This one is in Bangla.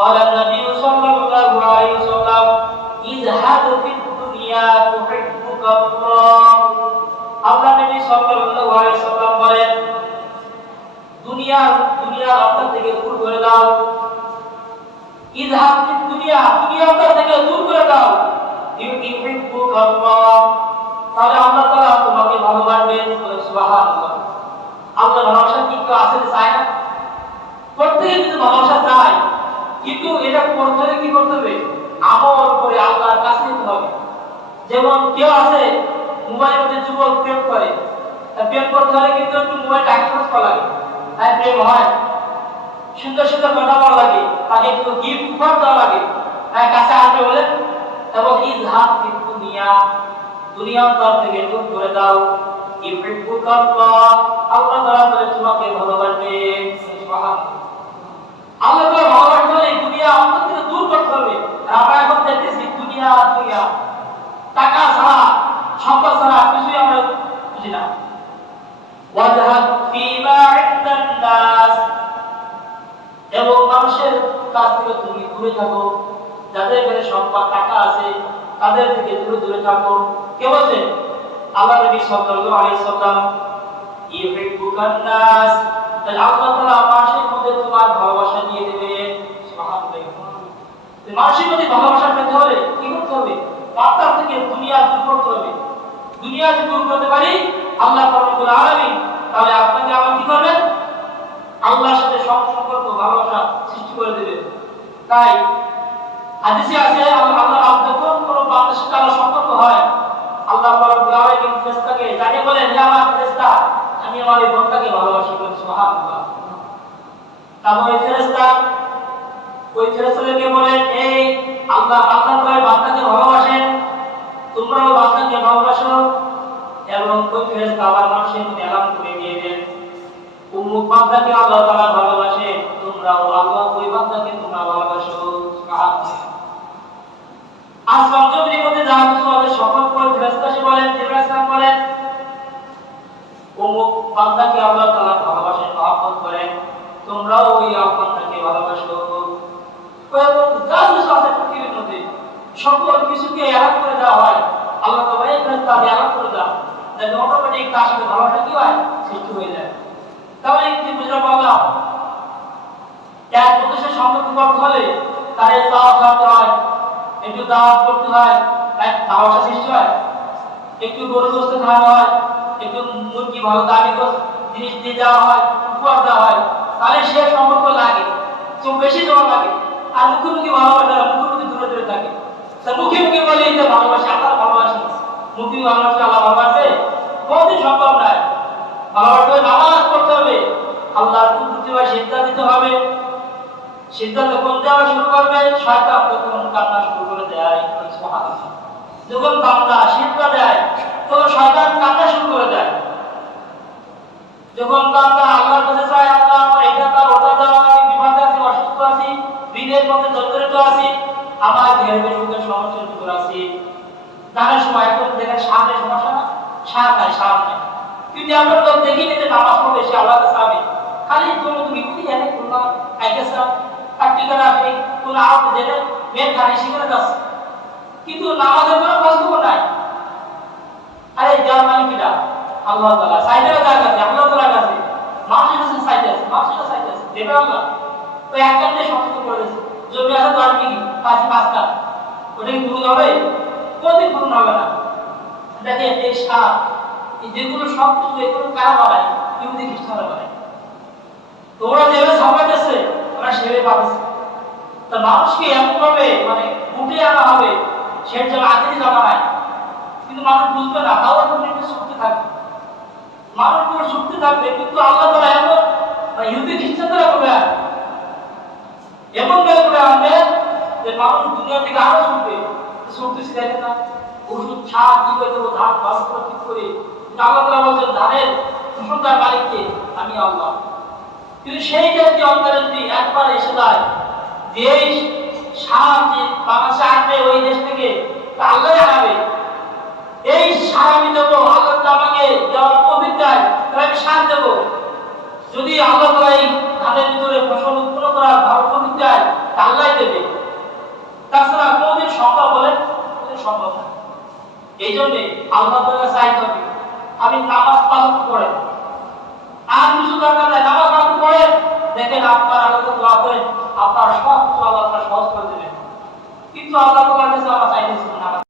قال النبي صلى الله عليه وسلم اذهب في الدنيا تحبك الله আল্লাহ নবী সাল্লাল্লাহু আলাইহি সাল্লাম বলেন দুনিয়া দুনিয়া আপনার থেকে দূর করে দাও ইযহাব ফিদ দুনিয়া দুনিয়া আপনার থেকে দূর করে দাও ইউহিব্বুক আল্লাহ তাহলে আল্লাহ তাআলা তোমাকে ভালোবাসবেন সুবহানাল্লাহ আল্লাহ ভালোবাসা কি কেউ আছে চায় না প্রত্যেকে কিন্তু ভালোবাসা চায় কিন্তু এটা করতে হলে কি করতে হবে? আমল করে আল্লাহর কাছে যেতে হবে। যেমন কেউ আছে, মোবাইলের মধ্যে যুবক প্রেম করে প্রেম করতে হলে কিন্তু একটু মোবাইল টাকা খরচ করা লাগে। তাই প্রেম হয়। সুন্দর সুন্দর কথা বলা লাগে, তাকে একটু গিফট উপহার দেওয়া লাগে। তাই কাছে আসবে বলে এবং ইজহাব কিন্তু দুনিয়া, দুনিয়ার তরফ থেকে দূর করে দাও আল্লাহ তোমাকে ভালোবাসবে আল্লাহ তাআলা ভালোবাসতে হলে এই দুনিয়া আমাদের থেকে দূর করতে হবে আর আমরা এখন দেখতেছি টাকা ছাড়া, সম্পদ ছাড়া কিছুই আমরা বুঝি না। ওয়াজহাদ ফিমা নাস। এবং মানুষের কাছ থেকে তুমি দূরে থাকো, যাদের কাছে সম্পদ, টাকা আছে, তাদের থেকে দূরে দূরে থাকো। কে বলছে? আল্লাহ নবী সাল্লাল্লাহু আলাইহি সাল্লাম, ইউহিব্বুকান নাস। তাহলে আল্লাহ তাআলা মানুষের মধ্যে তোমার ভালোবাসা দিয়ে দেবে। সুবহানাল্লাহ। মানুষের মধ্যে ভালোবাসা হলে কি করতে হবে? আত্মার থেকে দুনিয়া দূর করতে হবে। দুনিয়া যদি দূর করতে পারি, আল্লাহ রব্বুল আলামিন, তাহলে আপনাকে আমার কি করবেন? আল্লাহর সাথে সম্পর্ক, ভালোবাসা সৃষ্টি করে দেবে তাই, হাদিসে আছে, আল্লাহ যখন কোনো বান্দার সাথে আল্লাহ সম্পর্ক হয়, আল্লাহ রব্বুল আলামিন ফেরেশতাকে জানিয়ে বলেন হে আমার ফেরেশতা, আমি আমার এই বন্দাকে ভালোবাসি বলে, সুবহানাল্লাহ। তারপর ফেরেশতা ওই ফেরেশতাকে বলেন এই, আল্লাহ তাআলা বান্দাকে ভালোবাসেন তোমরাও বান্দাকে ভালোবাসো। এবং আবার মানুষের মধ্যে এলান করে দিয়ে দেন। আল্লাহ ভালোবাসে তোমরা সকল পর ফেরেশতা এসে বলেন জিবরাইল ইসলাম বলেন অমুক বান্দাকে আল্লাহ তাআলা ভালোবাসেন মহব্বত করেন তোমরাও ওই বান্দাকে ভালোবাসো একটু দাওয়াত করতে হয়, এক ভালোবাসা সৃষ্টি হয়, একটু গরু গোস্ত হয়, একটু মুরগি ভালো দামি জিনিস দিয়ে দেওয়া হয়, উপহার দেওয়া হয়, তাহলে সে সম্পর্ক লাগে তো বেশি দেওয়া লাগে। আর মুখোমুখি ভালোবাসা মুখোমুখি দূরে দূরে থাকে। মুখে মুখে বলে যে ভালোবাসে, আল্লাহ ভালোবাসি। মুখে ভালোবাসে, আল্লাহ ভালোবাসে। কোনদিন সম্ভব নয়। ভালোবাসতে হবে নামাজ পড়তে হবে। আল্লাহর কুদরতি ভাই সিদ্ধান্ত দিতে হবে। সিদ্ধান্ত যখন দেওয়া শুরু করবে? শয়তান তখন কান্না শুরু করে দেয় যখন বান্দা সিদ্ধা দেয়, তখন শয়তান কান্না শুরু করে দেয়। যখন বান্দা আল্লাহর কাছে চায় ঋণের মধ্যে জর্জরিত আছি আমার ঘেরের মধ্যে সমস্যার ভিতর আছি দানের সময় এখন দেখেন সামনে সমস্যা না? সার খায় সার কিন্তু আমরা তো দেখি যে নামাজ পড়বে সে আল্লাহকে চাবে খালি তুমি তুমি কি জানে? আইতেছা কাটি করা আছে কোন আওয়াজ দেবে মেন খালি শিখে যাচ্ছে। কিন্তু নামাজের কোনো খোঁজ নাই। আরে, যার মানে কিটা আল্লাহ তাআলা সাইডের জায়গা আছে আল্লাহ তাআলার কাছে। মানুষের কাছে সাইড আছে, মানুষের সাইড আছে। দেবে আল্লাহ। তো এক কান্দে সমস্ত করে পাঁচটা। ওটা কি হবে? কোনদিন পূরণ হবে না। যেগুলো সব তা মানুষকে এমন ভাবে মানে উঠে আনা হবে সে যেন আখেরি জামানায় কিন্তু মানুষ বুঝবে না তাও একটু শক্তি থাকবে। মানুষ শক্তি থাকবে, কিন্তু আল্লাহ তালা এমন ইহুদি খ্রিস্টানরা করবে আর এমন ভাবে করে আনবে যে মানুষ দুনিয়া থেকে আরও শুনবে শক্তি শিখাইছে না ওষুধ ছাড় কি করে দেবো, ধান ভালো করে ঠিক করে? আল্লাহ তালা বলছেন, ধানের মালিককে আমি আল্লাহ। কিন্তু সেই জাতীয় অন্তরে যদি একবার এসে যায় এই সার যে বাংলাদেশে আসবে, ওই দেশ থেকে আল্লাহ জানাবে। এই সার আমি দেবো, আল্লাহ আমাকে দেওয়ার দেয়, তাহলে আমি সার দেবো। যদি আল্লাহ তাআলা এই ধানের ভিতরে ফসল উৎপন্ন করার ভালো দেয়, তা আল্লাহ দেবে। তাছাড়া কোনদিন সম্ভব সম্ভব না। এই জন্য আল্লাহ চাইতে হবে আমি নামাজ পালন করে, আর কিছু দরকার নাই, নামাজ পালন করে, দেখেন আপনার আল্লাহ দোয়া আপনার সব সহজ করে দেবেন। কিন্তু আল্লাহ তোমার কাছে আমরা চাইতেছে না।